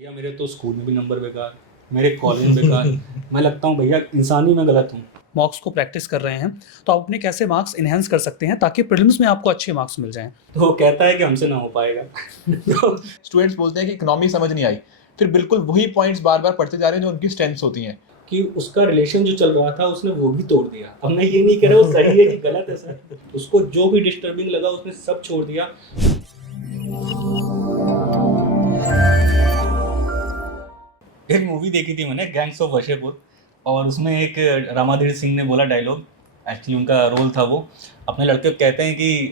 भैया मेरे तो स्कूल में भी नंबर बेकार, मेरे कॉलेज में बेकार। मैं लगता हूँ भैया इंसान ही मैं गलत हूँ। मॉक्स को प्रैक्टिस कर रहे हैं तो आप अपने कैसे मार्क्स इन्हेंस कर सकते हैं ताकि प्रीलिम्स में आपको अच्छे मार्क्स मिल जाएं। तो वो कहता है कि हमसे ना हो पाएगा। तो स्टूडेंट्स बोलते हैं कि इकोनॉमी समझ नहीं आई, फिर बिल्कुल वही पॉइंट्स बार बार पढ़ते जा रहे हैं जो उनकी स्ट्रेंथ्स होती हैं। कि उसका रिलेशन जो चल रहा था उसने वो भी तोड़ दिया। अब मैं ये नहीं कह रहा वो सही है कि गलत है सर, उसको जो भी डिस्टर्बिंग लगा उसने सब छोड़ दिया। एक मूवी देखी थी मैंने, गैंग्स ऑफ वासेपुर, और उसमें एक रामाधीर सिंह ने बोला डायलॉग, एक्चुअली उनका रोल था वो। अपने लड़के को कहते हैं कि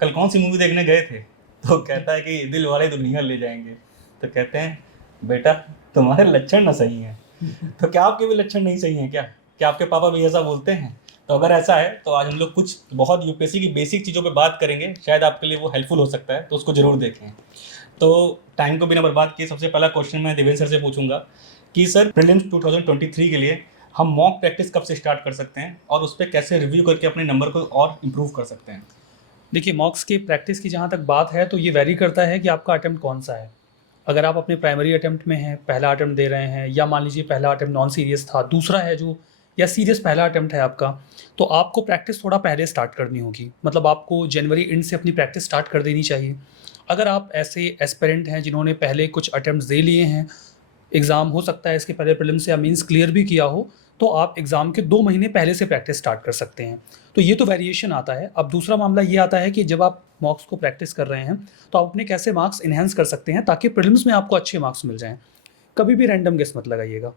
कल कौन सी मूवी देखने गए थे, तो कहता है कि दिल वाले दुल्हनिया ले जाएंगे। तो कहते हैं बेटा तुम्हारे लक्षण ना सही हैं। तो क्या आपके भी लक्षण नहीं सही हैं क्या आपके पापा भी ऐसा बोलते हैं? तो अगर ऐसा है तो आज हम लोग कुछ बहुत यूपीएससी की बेसिक चीज़ों पे बात करेंगे, शायद आपके लिए वो हेल्पफुल हो सकता है, तो उसको ज़रूर देखें। तो टाइम को बिना बर्बाद किए सबसे पहला क्वेश्चन मैं देवेंद्र सर से पूछूंगा कि सर प्रीलिम्स 2023 के लिए हम मॉक प्रैक्टिस कब से स्टार्ट कर सकते हैं और उस पर कैसे रिव्यू करके अपने नंबर को और इम्प्रूव कर सकते हैं? देखिए, मॉक्स की प्रैक्टिस की जहाँ तक बात है तो ये वेरी करता है कि आपका अटेम्प्ट कौन सा है। अगर आप अपने प्राइमरी अटेम्प्ट में हैं, पहला अटेम्प्ट दे रहे हैं, या मान लीजिए पहला अटेम्प्ट नॉन सीरियस था, दूसरा है जो या सीरियस पहला अटेम्प्ट है आपका, तो आपको प्रैक्टिस थोड़ा पहले स्टार्ट करनी होगी। मतलब आपको जनवरी एंड से अपनी प्रैक्टिस स्टार्ट कर देनी चाहिए। अगर आप ऐसे एस्पिरेंट हैं जिन्होंने पहले कुछ अटेम्प्ट्स दे लिए हैं, एग्ज़ाम हो सकता है इसके पहले प्रीलिम्स या मीन्स क्लियर भी किया हो, तो आप एग्ज़ाम के 2 महीने पहले से प्रैक्टिस स्टार्ट कर सकते हैं। तो ये तो वेरिएशन आता है। अब दूसरा मामला ये आता है कि जब आप मॉक्स को प्रैक्टिस कर रहे हैं तो आप अपने कैसे मार्क्स इन्हेंस कर सकते हैं ताकि प्रीलिम्स में आपको अच्छे मार्क्स मिल जाएँ। कभी भी रैंडम गेस मत लगाइएगा।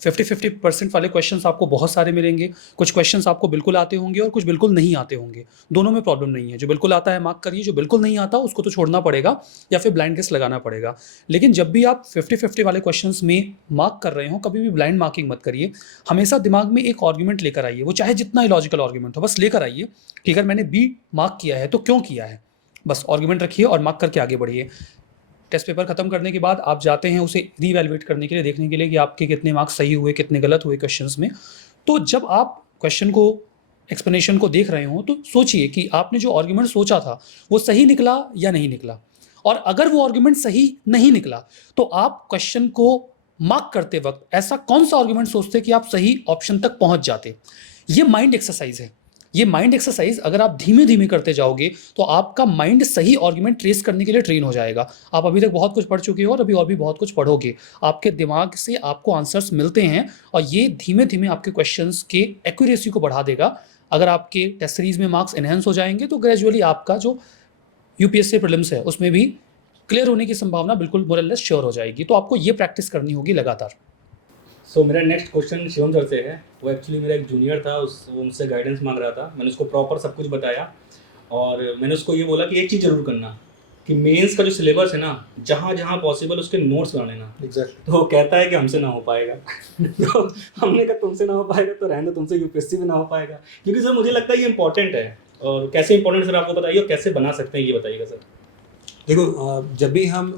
50-50% वाले क्वेश्चंस आपको बहुत सारे मिलेंगे। कुछ क्वेश्चंस आपको बिल्कुल आते होंगे और कुछ बिल्कुल नहीं आते होंगे। दोनों में प्रॉब्लम नहीं है। जो बिल्कुल आता है मार्क करिए, जो बिल्कुल नहीं आता उसको तो छोड़ना पड़ेगा या फिर ब्लाइंड गेस लगाना पड़ेगा। लेकिन जब भी आप 50-50 वाले क्वेश्चंस में मार्क कर रहे हो, कभी भी ब्लाइंड मार्किंग मत करिए। हमेशा दिमाग में एक आर्गुमेंट लेकर आइए, वो चाहे जितना इलॉजिकल आर्गुमेंट हो, बस लेकर आइए कि अगर मैंने बी मार्क किया है तो क्यों किया है। बस आर्गुमेंट रखिए और मार्क करके आगे बढ़िए। टेस्ट पेपर खत्म करने के बाद आप जाते हैं उसे रीवैल्यूएट करने के लिए, देखने के लिए कि आपके कितने मार्क्स सही हुए, कितने गलत हुए क्वेश्चंस में। तो जब आप क्वेश्चन को, एक्सप्लेनेशन को देख रहे हो तो सोचिए कि आपने जो आर्गुमेंट सोचा था वो सही निकला या नहीं निकला। और अगर वो आर्गुमेंट सही नहीं निकला तो आप क्वेश्चन को मार्क करते वक्त ऐसा कौन सा आर्गुमेंट सोचते कि आप सही ऑप्शन तक पहुंच जाते। ये माइंड एक्सरसाइज है। ये माइंड एक्सरसाइज अगर आप धीमे धीमे करते जाओगे तो आपका माइंड सही आर्गुमेंट ट्रेस करने के लिए ट्रेन हो जाएगा। आप अभी तक बहुत कुछ पढ़ चुके हो और अभी और भी बहुत कुछ पढ़ोगे। आपके दिमाग से आपको आंसर्स मिलते हैं और ये धीमे धीमे आपके क्वेश्चंस के एक्यूरेसी को बढ़ा देगा। अगर आपके टेस्ट सीरीज में मार्क्स एनहेंस हो जाएंगे तो ग्रेजुअली आपका जो यूपीएससी प्रीलिम्स है उसमें भी क्लियर होने की संभावना बिल्कुल मोर और लेस श्योर हो जाएगी। तो आपको ये प्रैक्टिस करनी होगी लगातार। मेरा नेक्स्ट क्वेश्चन शिवम सर से है। वो एक्चुअली मेरा एक जूनियर था, वो मुझसे गाइडेंस मांग रहा था। मैंने उसको प्रॉपर सब कुछ बताया और मैंने उसको ये बोला कि एक चीज़ ज़रूर करना कि मेंस का जो सिलेबस है ना, जहाँ जहाँ पॉसिबल उसके नोट्स बना लेना। एग्जैक्टली। तो वो कहता है कि हमसे ना हो पाएगा। तो हमने कहा तुमसे ना हो पाएगा तो रहने दो, तुमसे यूपीएससी में ना हो पाएगा। क्योंकि सर मुझे लगता है ये इंपॉर्टेंट है। और कैसे इंपॉर्टेंट सर आपको बताइए, और कैसे बना सकते हैं ये बताइएगा सर। देखो, जब भी हम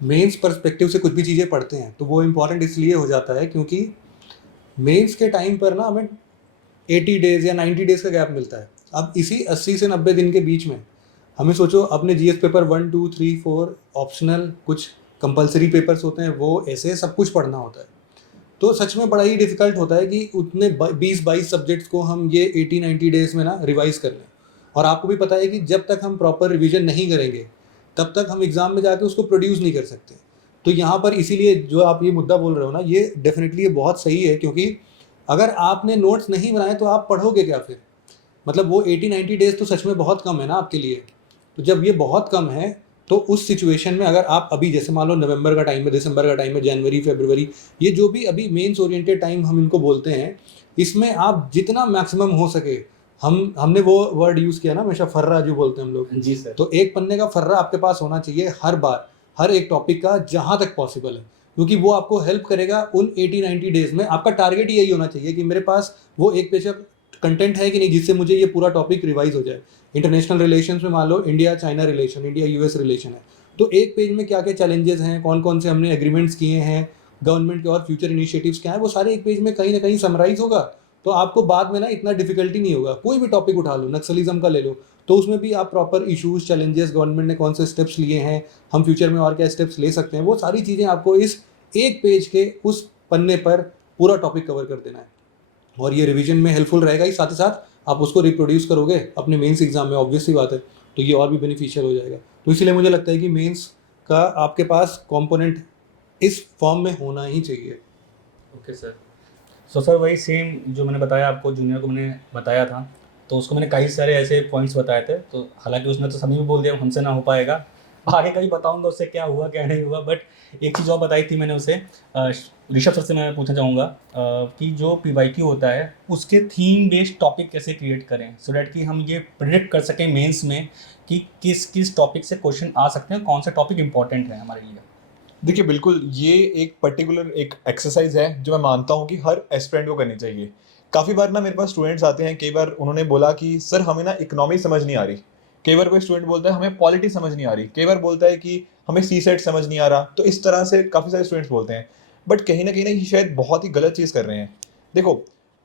मेंस पर्सपेक्टिव से कुछ भी चीज़ें पढ़ते हैं तो वो इम्पॉर्टेंट इसलिए हो जाता है क्योंकि मेंस के टाइम पर ना हमें 80 डेज़ या 90 डेज़ का गैप मिलता है। अब इसी 80 से 90 दिन के बीच में हमें सोचो अपने जीएस पेपर 1, 2, 3, 4 ऑप्शनल, कुछ कंपलसरी पेपर्स होते हैं, वो ऐसे सब कुछ पढ़ना होता है। तो सच में बड़ा ही डिफ़िकल्ट होता है कि उतने 20-22 सब्जेक्ट्स को हम ये 80-90 डेज़ में ना रिवाइज़ कर लें। और आपको भी पता है कि जब तक हम प्रॉपर रिविज़न नहीं करेंगे तब तक हम एग्ज़ाम में जाके उसको प्रोड्यूस नहीं कर सकते। तो यहाँ पर इसीलिए जो आप ये मुद्दा बोल रहे हो ना, ये डेफिनेटली ये बहुत सही है, क्योंकि अगर आपने नोट्स नहीं बनाए तो आप पढ़ोगे क्या फिर? मतलब वो 80-90 डेज़ तो सच में बहुत कम है ना आपके लिए। तो जब ये बहुत कम है तो उस सिचुएशन में अगर आप अभी, जैसे मान लो नवंबर का टाइम है, दिसंबर का टाइम है, जनवरी, फरवरी, ये जो भी अभी मेंस ओरिएंटेड टाइम हम इनको बोलते हैं, इसमें आप जितना मैक्सिमम हो सके, हमने वो वर्ड यूज़ किया ना हमेशा, फर्रा जो बोलते हैं हम लोग। जी सर। तो एक पन्ने का फर्रा आपके पास होना चाहिए हर बार, हर एक टॉपिक का, जहाँ तक पॉसिबल है, क्योंकि वो आपको हेल्प करेगा उन 80-90 डेज़ में। आपका टारगेट यही होना चाहिए कि मेरे पास वो एक पेज का कंटेंट है कि नहीं जिससे मुझे ये पूरा टॉपिक रिवाइज हो जाए। इंटरनेशनल रिलेशंस में मान लो India China relation, India US relation है, तो एक पेज में क्या क्या चैलेंजेस हैं, कौन कौन से हमने एग्रीमेंट्स किए हैं, गवर्नमेंट के और फ्यूचर इनिशिएटिव्स क्या हैं, वो सारे एक पेज में कहीं ना कहीं समराइज होगा। तो आपको बाद में ना इतना डिफिकल्टी नहीं होगा। कोई भी टॉपिक उठा लो, नक्सलिज्म का ले लो, तो उसमें भी आप प्रॉपर इश्यूज, चैलेंजेस, गवर्नमेंट ने कौन से स्टेप्स लिए हैं, हम फ्यूचर में और क्या स्टेप्स ले सकते हैं, वो सारी चीज़ें आपको इस एक पेज के उस पन्ने पर पूरा टॉपिक कवर कर देना है। और ये रिवीजन में हेल्पफुल रहेगा ही, साथ ही साथ आप उसको रिप्रोड्यूस करोगे अपने मेंस एग्जाम में, ऑब्वियस सी बात है, तो ये और भी बेनिफिशियल हो जाएगा। तो इसलिए मुझे लगता है कि मेंस का आपके पास कंपोनेंट इस फॉर्म में होना ही चाहिए। Okay sir. सो सर वही सेम जो मैंने बताया आपको, जूनियर को मैंने बताया था, तो उसको मैंने कई सारे ऐसे पॉइंट्स बताए थे, तो हालांकि उसने तो सभी भी बोल दिया हमसे ना हो पाएगा, आगे का भी बताऊंगा उससे क्या हुआ क्या नहीं हुआ। बट एक चीज़ और बताई थी मैंने उसे, ऋषभ सर से मैं पूछना चाहूँगा कि जो PYQ होता है उसके थीम बेस्ड टॉपिक कैसे क्रिएट करें, सो डैट कि हम ये प्रिडिक्ट कर सकें मेंस में कि किस किस टॉपिक से क्वेश्चन आ सकते हैं, कौन से टॉपिक इंपॉर्टेंट है हमारे लिए। देखिए बिल्कुल, ये एक पर्टिकुलर एक एक्सरसाइज है जो मैं मानता हूँ कि हर एस्पिरेंट को करनी चाहिए। काफ़ी बार ना मेरे पास स्टूडेंट्स आते हैं, कई बार उन्होंने बोला कि सर हमें ना इकोनॉमी समझ नहीं आ रही, कई बार कोई स्टूडेंट बोलता है हमें पॉलिटी समझ नहीं आ रही, कई बार बोलता है कि हमें सी सेट समझ नहीं आ रहा। तो इस तरह से काफ़ी सारे स्टूडेंट्स बोलते हैं, बट कहीं ना ये शायद बहुत ही गलत चीज़ कर रहे हैं। देखो,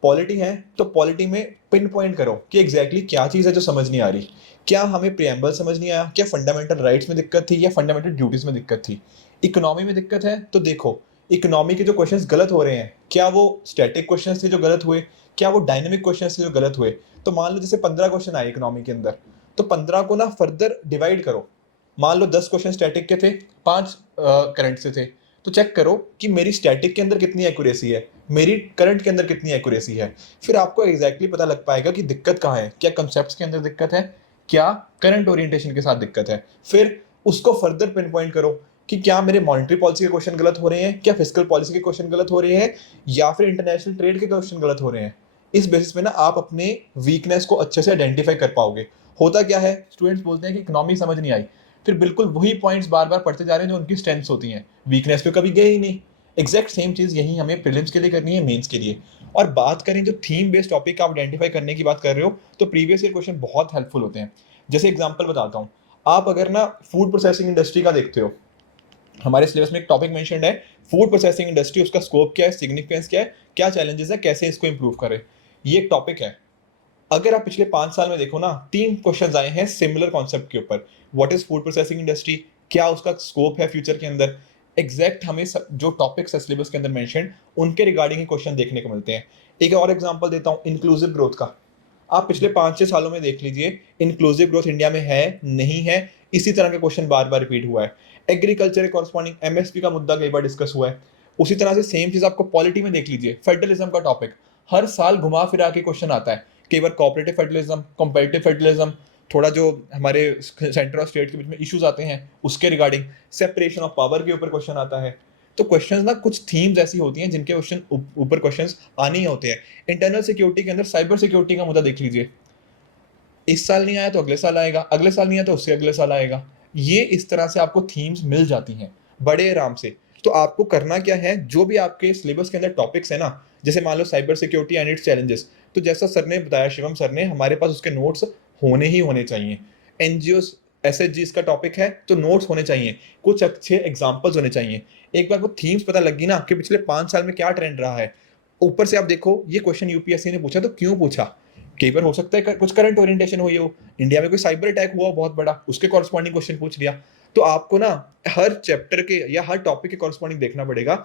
पॉलिटी है तो पॉलिटी में पिन पॉइंट करो कि एग्जैक्टली क्या चीज़ है जो समझ नहीं आ रही। क्या हमें प्रियम्बल समझ नहीं आया, क्या फंडामेंटल राइट्स में दिक्कत थी या फंडामेंटल ड्यूटीज़ में दिक्कत थी। इकोनॉमी में दिक्कत है तो देखो इकोनॉमी के जो क्वेश्चंस गलत हो रहे हैं, क्या वो स्टैटिक क्वेश्चंस थे जो गलत हुए, क्या वो डायनेमिक क्वेश्चंस थे जो गलत हुए। तो मान लो जैसे 15 क्वेश्चन आए इकोनॉमी के अंदर, तो 15 को ना फर्दर डिवाइड करो। मान लो 10 क्वेश्चन स्टैटिक के थे, 5 करंट से थे, तो चेक करो कि मेरी स्टैटिक के अंदर कितनी एक्यूरेसी है, मेरी करंट के अंदर कितनी एक्यूरेसी है। फिर आपको एग्जैक्टली पता लग पाएगा कि दिक्कत कहाँ है, क्या कंसेप्ट के अंदर दिक्कत है, क्या करंट ओरिएंटेशन के साथ दिक्कत है। फिर उसको फर्दर पिन पॉइंट करो कि क्या मेरे मॉनेटरी पॉलिसी के क्वेश्चन गलत हो रहे हैं, क्या फिस्कल पॉलिसी के क्वेश्चन गलत हो रहे हैं, या फिर इंटरनेशनल ट्रेड के क्वेश्चन गलत हो रहे हैं। इस बेसिस पे ना आप अपने वीकनेस को अच्छे से आइडेंटिफाई कर पाओगे। होता क्या है, स्टूडेंट्स बोलते हैं कि इकोनॉमी समझ नहीं आई, फिर बिल्कुल वही पॉइंट्स बार बार पढ़ते जा रहे हैं जो उनकी स्ट्रेंथ्स होती हैं, वीकनेस पे कभी गए ही नहीं। एग्जैक्ट सेम चीज़ यही हमें प्रीलिम्स के लिए करनी है, मेंस के लिए। और बात करें जो थीम बेस्ड टॉपिक आप आइडेंटिफाई करने की बात कर रहे हो, तो प्रीवियस ईयर क्वेश्चन बहुत हेल्पफुल होते हैं। जैसे एग्जांपल बताता हूँ, आप अगर ना फूड प्रोसेसिंग इंडस्ट्री का देखते हो, हमारे सिलेबस में एक टॉपिक मेंशन्ड है फूड प्रोसेसिंग इंडस्ट्री, उसका स्कोप क्या है, सिग्निफिकेंस क्या है, क्या चैलेंजेस है, कैसे इसको इंप्रूव करें, ये एक टॉपिक है। अगर आप पिछले 5 साल में देखो ना, 3 क्वेश्चन आए हैं सिमिलर कॉन्सेप्ट के ऊपर। What is food processing industry, क्या उसका स्कोप है फ्यूचर के अंदर। एग्जैक्ट हमें जो टॉपिक्स है सिलेबस के अंदर मेंशन, उनके रिगार्डिंग ही क्वेश्चन देखने को मिलते हैं। एक और एग्जांपल देता हूँ इंक्लूसिव ग्रोथ का। आप पिछले 5-6 सालों में देख लीजिए, इंक्लूसिव ग्रोथ इंडिया में है नहीं है, इसी तरह का क्वेश्चन बार बार रिपीट हुआ है। एग्रीकल्चर के कॉरस्पॉन्डिंग MSP का मुद्दा कई बार डिस्कस हुआ है। उसी तरह से सेम चीज आपको पॉलिटी में देख लीजिए, फेडरलिज्म का टॉपिक हर साल घुमा फिरा के क्वेश्चन आता है। कई बार कोऑपरेटिव फेडरलिज्म, कंपैरेटिव फेडरलिज्म, थोड़ा जो हमारे सेंटर और स्टेट के बीच में इश्यूज आते हैं उसके रिगार्डिंग, सेपरेशन ऑफ पावर के ऊपर क्वेश्चन आता है। तो क्वेश्चंस ना कुछ थीम्स ऐसी होती हैं जिनके क्वेश्चन ऊपर क्वेश्चंस आने ही होते हैं। इंटरनल सिक्योरिटी के अंदर साइबर सिक्योरिटी का मुद्दा देख लीजिए, इस साल नहीं आया तो अगले साल आएगा, अगले साल नहीं आया तो उससे अगले साल आएगा। ये इस तरह से आपको थीम्स मिल जाती हैं बड़े आराम से। तो आपको करना क्या है, जो भी आपके सिलेबस के अंदर टॉपिक्स है ना, जैसे मान लो cyber security and its challenges, तो जैसा सर ने बताया, शिवम सर ने, हमारे पास उसके नोट्स होने ही होने चाहिए। NGOs SHGs का टॉपिक है तो नोट्स होने चाहिए, कुछ अच्छे एग्जाम्पल्स होने चाहिए। एक बार वो थीम्स पता लगी ना कि पिछले 5 साल में क्या ट्रेंड रहा है, ऊपर से आप देखो ये क्वेश्चन UPSC ने पूछा तो क्यों पूछा। कई बार हो सकता है कुछ करंट ओरिएंटेशन हुई हो, इंडिया में कोई साइबर अटैक हुआ बहुत बड़ा, उसके कॉरस्पॉन्डिंग क्वेश्चन पूछ लिया। तो आपको ना हर चैप्टर के या हर टॉपिक के कॉरस्पॉन्डिंग देखना पड़ेगा,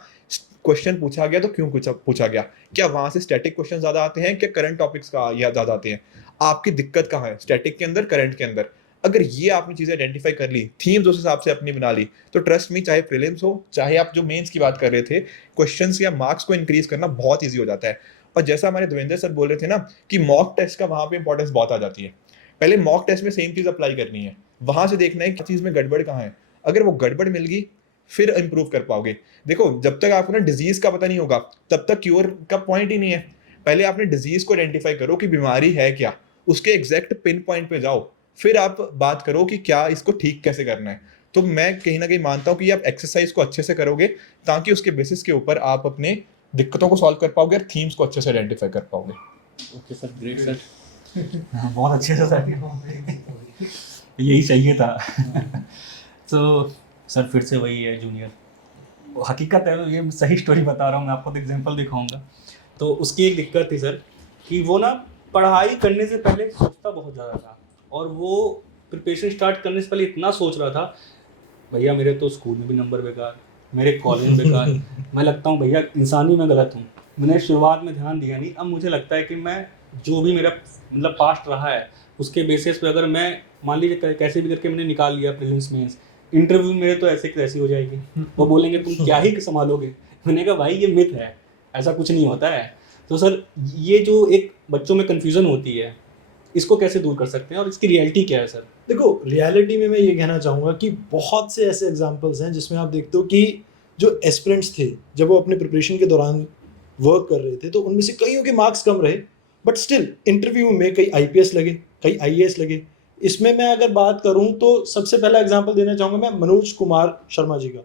क्वेश्चन पूछा गया तो क्यों पूछा गया, क्या वहां से स्टैटिक क्वेश्चन ज्यादा आते हैं, क्या करंट टॉपिक्स का या ज्यादा आते हैं, आपकी दिक्कत कहाँ है, स्टैटिक के अंदर, करंट के अंदर। अगर ये आपने चीजें आइडेंटिफाई कर ली, थीम्स उस हिसाब से अपनी बना ली, तो ट्रस्ट मी, चाहे प्रीलिम्स हो, चाहे आप जो मेंस की बात कर रहे थे, क्वेश्चंस या मार्क्स को इंक्रीज करना बहुत ईजी हो जाता है। और जैसा हमारे देवेंद्र सर बोल रहे थे ना कि मॉक टेस्ट का वहां पे इंपॉर्टेंस बहुत आ जाती है। पहले मॉक टेस्ट में सेम चीज अप्लाई करनी है, वहां से देखना है कि चीज में गड़बड़ कहाँ है। अगर वो गड़बड़ मिल गई फिर इंप्रूव कर पाओगे। देखो, जब तक आपको ना डिजीज का पता नहीं होगा तब तक क्योर का पॉइंट ही नहीं है। पहले आपने डिजीज को आइडेंटिफाई करो कि बीमारी है क्या, उसके एग्जैक्ट पिन पॉइंट पे जाओ, फिर आप बात करो कि क्या इसको ठीक कैसे करना है। तो मैं कहीं ना कहीं मानता हूँ कि आप एक्सरसाइज को अच्छे से करोगे ताकि उसके बेसिस के ऊपर आप अपने दिक्कतों को सॉल्व कर पाओगे और थीम्स को अच्छे से आइडेंटिफाई कर पाओगे। Okay sir, great sir. हाँ, बहुत अच्छे से सर, यही चाहिए था। तो सर फिर से वही है जूनियर, हकीकत है, ये सही स्टोरी बता रहा हूँ मैं आपको, तो एग्जांपल दिखाऊंगा। तो उसकी एक दिक्कत थी सर कि वो ना पढ़ाई करने से पहले सोचता बहुत ज़्यादा था, और वो प्रिपरेशन स्टार्ट करने से पहले इतना सोच रहा था, भैया मेरे तो स्कूल में भी नंबर बेकार, मेरे कॉलेज में बेकार, मैं लगता हूँ भैया इंसान ही मैं गलत हूँ। मैंने शुरुआत में ध्यान दिया नहीं, अब मुझे लगता है कि मैं जो भी मेरा मतलब पास्ट रहा है उसके बेसिस पे अगर मैं मान लीजिए कैसे भी करके मैंने निकाल लिया प्रीलिम्स मेंस, इंटरव्यू मेरे तो ऐसे कैसी हो जाएगी, वो बोलेंगे तुम क्या ही संभालोगे। मैंने कहा भाई ये मिथ है, ऐसा कुछ नहीं होता है। तो सर ये जो एक बच्चों में कन्फ्यूज़न होती है, इसको कैसे दूर कर सकते हैं और इसकी रियलिटी क्या है सर? देखो रियलिटी में मैं ये कहना चाहूँगा कि बहुत से ऐसे एग्जांपल्स हैं जिसमें आप देखते हो कि जो एस्पिरेंट्स थे जब वो अपने प्रिपरेशन के दौरान वर्क कर रहे थे तो उनमें से कईयों के मार्क्स कम रहे, बट स्टिल इंटरव्यू में कई आईपीएस लगे, कई आईएएस लगे। इसमें मैं अगर बात करूं तो सबसे पहला एग्जांपल देना चाहूँगा मैं मनोज कुमार शर्मा जी का,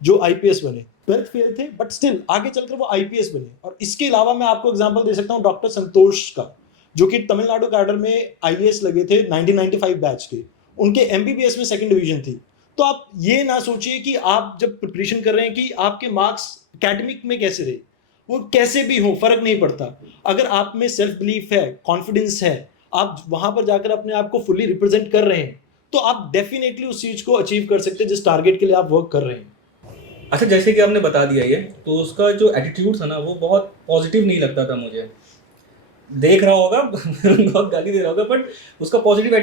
जो आईपीएस बने। 12th फेल थे बट स्टिल आगे चलकर वो आईपीएस बने। और इसके अलावा मैं आपको एग्जांपल दे सकता हूँ डॉक्टर संतोष का, जो कि तमिलनाडु कैडर में आईएएस लगे थे 1995 बैच के, उनके एमबीबीएस में 2nd डिवीजन थी। तो आप ये ना सोचिए कि आप जब प्रिपरेशन कर रहे हैं कि आपके मार्क्स एकेडमिक में कैसे रहे, वो कैसे भी हो फर्क नहीं पड़ता। अगर आप में सेल्फ बिलीफ है, कॉन्फिडेंस है, आप वहां पर जाकर अपने आप को फुल्ली रिप्रेजेंट कर रहे हैं, तो आप डेफिनेटली उस चीज को अचीव कर सकते हैं जिस टारगेट के लिए आप वर्क कर रहे हैं। अच्छा, जैसे कि आपने बता दिया ये, तो उसका जो एटीट्यूड था ना वो बहुत पॉजिटिव नहीं लगता था मुझे। देख रहा होगा बहुत गाली दे रहा होगा, बट उसका पॉजिटिव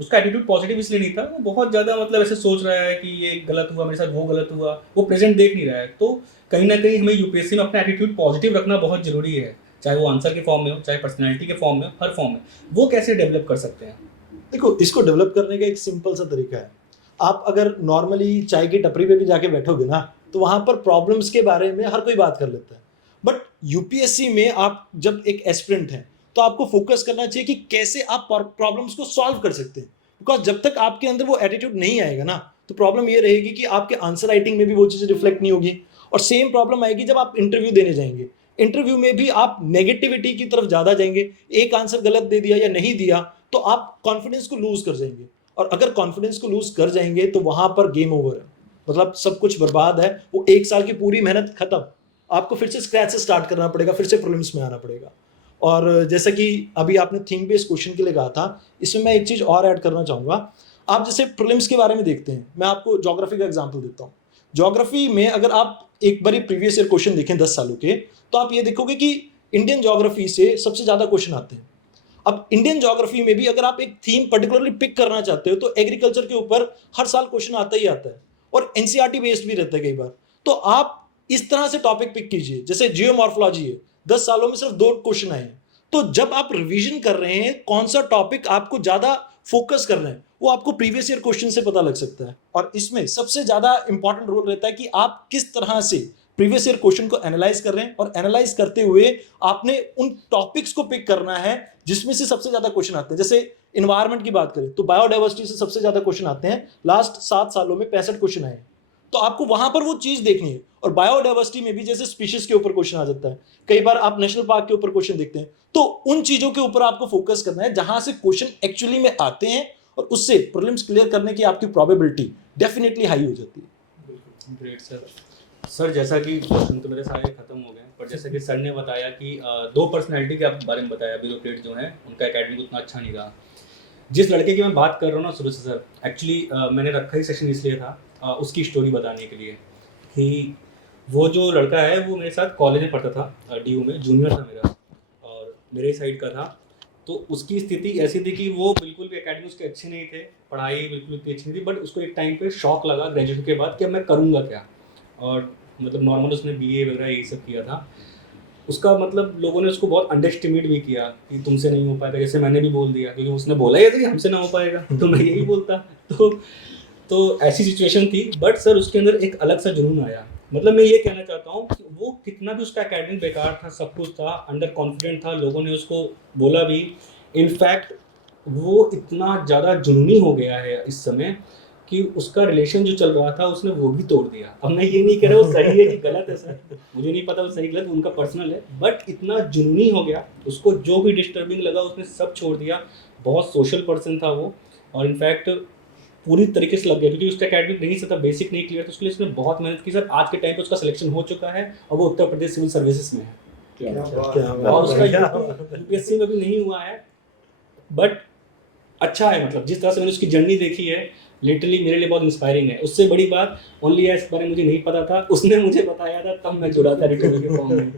उसका एटीट्यूड पॉजिटिव इसलिए नहीं था, वो बहुत ज़्यादा मतलब ऐसे सोच रहा है कि ये गलत हुआ मेरे साथ, वो गलत हुआ, वो प्रेजेंट देख नहीं रहा है। तो कहीं ना कहीं हमें यूपीएससी में अपना एटीट्यूड पॉजिटिव रखना बहुत ज़रूरी है, चाहे वो आंसर के फॉर्म में हो, चाहे पर्सनैलिटी के फॉर्म में हो, हर फॉर्म में। वो कैसे डेवलप कर सकते हैं? देखो इसको डेवलप करने का एक सिंपल सा तरीका है। आप अगर नॉर्मली चाय की टपरी पे भी जाके बैठोगे ना, तो वहां पर प्रॉब्लम्स के बारे में हर कोई बात कर लेता है, बट यूपीएससी में आप जब एक एस्पिरेंट हैं तो आपको फोकस करना चाहिए कि कैसे आप प्रॉब्लम्स को सॉल्व कर सकते हैं। बिकॉज जब तक आपके अंदर वो एटीट्यूड नहीं आएगा ना, तो प्रॉब्लम ये रहेगी कि आपके आंसर राइटिंग में भी वो चीज़ें रिफ्लेक्ट नहीं होगी। और सेम प्रॉब्लम आएगी जब आप इंटरव्यू देने जाएंगे, इंटरव्यू में भी आप नेगेटिविटी की तरफ ज़्यादा जाएंगे, एक आंसर गलत दे दिया या नहीं दिया तो आप कॉन्फिडेंस को लूज कर जाएंगे। और अगर कॉन्फिडेंस को लूज कर जाएंगे तो वहां पर गेम ओवर है, मतलब सब कुछ बर्बाद है। वो 1 साल की पूरी मेहनत खत्म, आपको फिर से स्क्रैच से स्टार्ट करना पड़ेगा, फिर से प्रीलिम्स में आना पड़ेगा। और जैसा कि अभी आपने थीम बेस्ड क्वेश्चन के लिए कहा था, इसमें मैं एक चीज़ और ऐड करना चाहूँगा। आप जैसे प्रीलिम्स के बारे में देखते हैं, मैं आपको ज्योग्राफी का एग्जाम्पल देता हूँ। ज्योग्राफी में अगर आप एक बारी प्रीवियस ईयर क्वेश्चन देखें 10 सालों के, तो आप ये देखोगे कि इंडियन ज्योग्राफी से सबसे ज़्यादा क्वेश्चन आते हैं। अब इंडियन ज्योग्राफी में भी अगर आप एक थीम पर्टिकुलरली पिक करना चाहते हो तो एग्रीकल्चर के ऊपर हर साल क्वेश्चन आता ही आता है, और एनसीईआरटी बेस्ड भी रहता है कई बार। तो आप इस तरह से टॉपिक पिक कीजिए, जैसे जियोमॉर्फोलॉजी है, 10 सालों में सिर्फ 2 क्वेश्चन आए हैं। तो जब आप रिवीजन कर रहे हैं, कौन सा टॉपिक आपको ज्यादा फोकस कर रहे हैं, वो आपको प्रीवियस ईयर क्वेश्चन से पता लग सकता है। और इसमें सबसे ज्यादा इंपॉर्टेंट रोल रहता है कि आप किस तरह से प्रीवियस ईयर क्वेश्चन को एनालाइज कर रहे हैं, और एनालाइज करते हुए आपने उन टॉपिक्स को पिक करना है जिसमें से सबसे ज्यादा क्वेश्चन आते हैं। जैसे इन्वायरमेंट की बात करें तो बायोडाइवर्सिटी से सबसे ज्यादा क्वेश्चन आते हैं, लास्ट 7 सालों में 65 क्वेश्चन आए। तो आपको वहां पर वो चीज देखनी है। और बायोडाइवर्सिटी में भी जैसे स्पीशीज के ऊपर क्वेश्चन आ जाता है, कई बार आप नेशनल पार्क के ऊपर क्वेश्चन देखते हैं। तो उन चीजों के ऊपर आपको फोकस करना है जहां से क्वेश्चन एक्चुअली में आते हैं, और उससे प्रीलिम्स क्लियर करने की आपकी प्रोबेबिलिटी डेफिनेटली हाई हो जाती है। Great sir. सर जैसा कि क्वेश्चन तो मेरे सारे खत्म हो गए, पर जैसे कि सर ने बताया कि 2 पर्सनैलिटी के आप बारे में बताया, ब्यूरोक्रेट जो हैं उनका एकेडमिक उतना अच्छा नहीं रहा। जिस लड़के की मैं बात कर रहा हूँ ना शुरू से सर, एक्चुअली मैंने रखा ही सेशन इसलिए था उसकी स्टोरी बताने के लिए कि वो जो लड़का है वो मेरे साथ कॉलेज में पढ़ता था, डीयू में जूनियर था मेरा, और मेरे साइड का था। तो उसकी स्थिति ऐसी थी कि वो बिल्कुल भी एकेडमिक्स के अच्छे नहीं थे, पढ़ाई बिल्कुल इतनी अच्छी नहीं थी, बट उसको एक टाइम पे शौक लगा ग्रेजुएट के बाद कि अब मैं करूँगा क्या। और मतलब नॉर्मल उसने बीए वगैरह यही सब किया था। उसका मतलब लोगों ने उसको बहुत अंडर एस्टिमेट भी किया कि तुमसे नहीं हो पाएगा, जैसे मैंने भी बोल दिया, क्योंकि उसने बोला ये था कि हमसे ना हो पाएगा, तो मैं यही बोलता। तो ऐसी सिचुएशन थी, बट सर उसके अंदर एक अलग सा जुनून आया। मतलब मैं ये कहना चाहता हूँ कि वो कितना भी उसका एकेडमिक बेकार था, सब कुछ था, अंडर कॉन्फिडेंट था, लोगों ने उसको बोला भी। इनफैक्ट वो इतना ज़्यादा जुनूनी हो गया है इस समय कि उसका रिलेशन जो चल रहा था उसने वो भी तोड़ दिया। अब मैं ये नहीं कह रहा वो सही है कि गलत है सर, मुझे नहीं पता वो सही गलत, उनका पर्सनल है, बट इतना जुनूनी हो गया, उसको जो भी डिस्टर्बिंग लगा उसने सब छोड़ दिया। बहुत सोशल पर्सन था वो, और इनफैक्ट पूरी तरीके से लग गया, क्योंकि उसका एकेडमिक नहीं था, बेसिक नहीं क्लियर था, उसके लिए उसने बहुत मेहनत की सर। आज के टाइम पे उसका सिलेक्शन हो चुका है और वो उत्तर प्रदेश सिविल सर्विसेज में है। क्या और उसका यूपीएससी में भी नहीं हुआ है, बट अच्छा है। मतलब जिस तरह से मैंने उसकी जर्नी देखी है, लिटरली मेरे लिए बहुत इंस्पायरिंग है। उससे बड़ी बात, ओनली एस बारे में मुझे नहीं पता था, उसने मुझे बताया था, तब मैं जुड़ा था रिटर्न के फॉर्म में,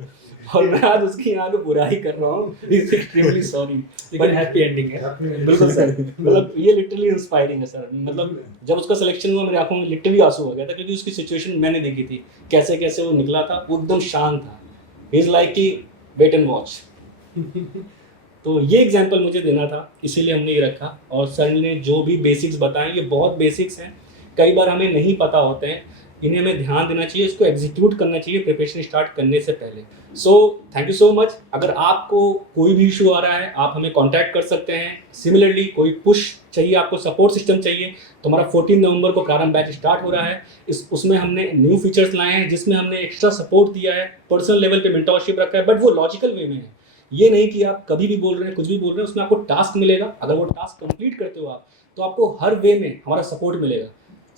और मैं आज उसकी यहाँ पे बुराई कर रहा हूँ। इज एक्सट्रीमली सॉरी, लेकिन हैप्पी एंडिंग है। बिल्कुल सर, मतलब ये लिटरली इंस्पायरिंग है सर। मतलब जब उसका सिलेक्शन हुआ, मेरी आंखों में लिटरली आंसू आ गया था, क्योंकि उसकी सिचुएशन मैंने देखी थी, कैसे कैसे वो निकला था। वो एकदम शांत था, इज लाइक कि वेट एंड वॉच। तो ये एग्जांपल मुझे देना था, इसीलिए हमने ये रखा। और सर ने जो भी बेसिक्स बताए, ये बहुत बेसिक्स हैं, कई बार हमें नहीं पता होते हैं, इन्हें हमें ध्यान देना चाहिए, इसको एग्जीक्यूट करना चाहिए प्रिपरेशन स्टार्ट करने से पहले। So thank you so much. अगर आपको कोई भी इशू आ रहा है, आप हमें कांटेक्ट कर सकते हैं। सिमिलरली कोई पुश चाहिए, आपको सपोर्ट सिस्टम चाहिए, तो हमारा 14 नवंबर को प्रारंभ बैच स्टार्ट हो रहा है। उसमें हमने न्यू फीचर्स लाए हैं, जिसमें हमने एक्स्ट्रा सपोर्ट दिया है, पर्सनल लेवल पे मेंटरशिप रखा है, बट वो लॉजिकल वे में है। ये नहीं कि आप कभी भी बोल रहे हैं, कुछ भी बोल रहे हैं, उसमें आपको टास्क मिलेगा। अगर वो टास्क कंप्लीट करते हो आप, तो आपको हर वे में हमारा सपोर्ट मिलेगा।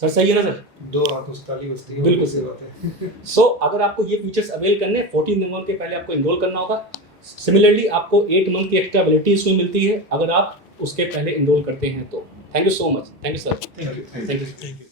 सर सही है ना सर? दो हाथ उस ताली बजती है, बिल्कुल सही बात है। सो अगर आपको ये फीचर्स अवेल करने हैं, 14 नवंबर के पहले आपको इनरोल करना होगा। सिमिलरली आपको 8 मंथ की एक्स्ट्रा वैलिडिटी इसमें मिलती है, अगर आप उसके पहले इनरोल करते हैं तो। Thank you so much. Thank you sir. Thank you. Thank you.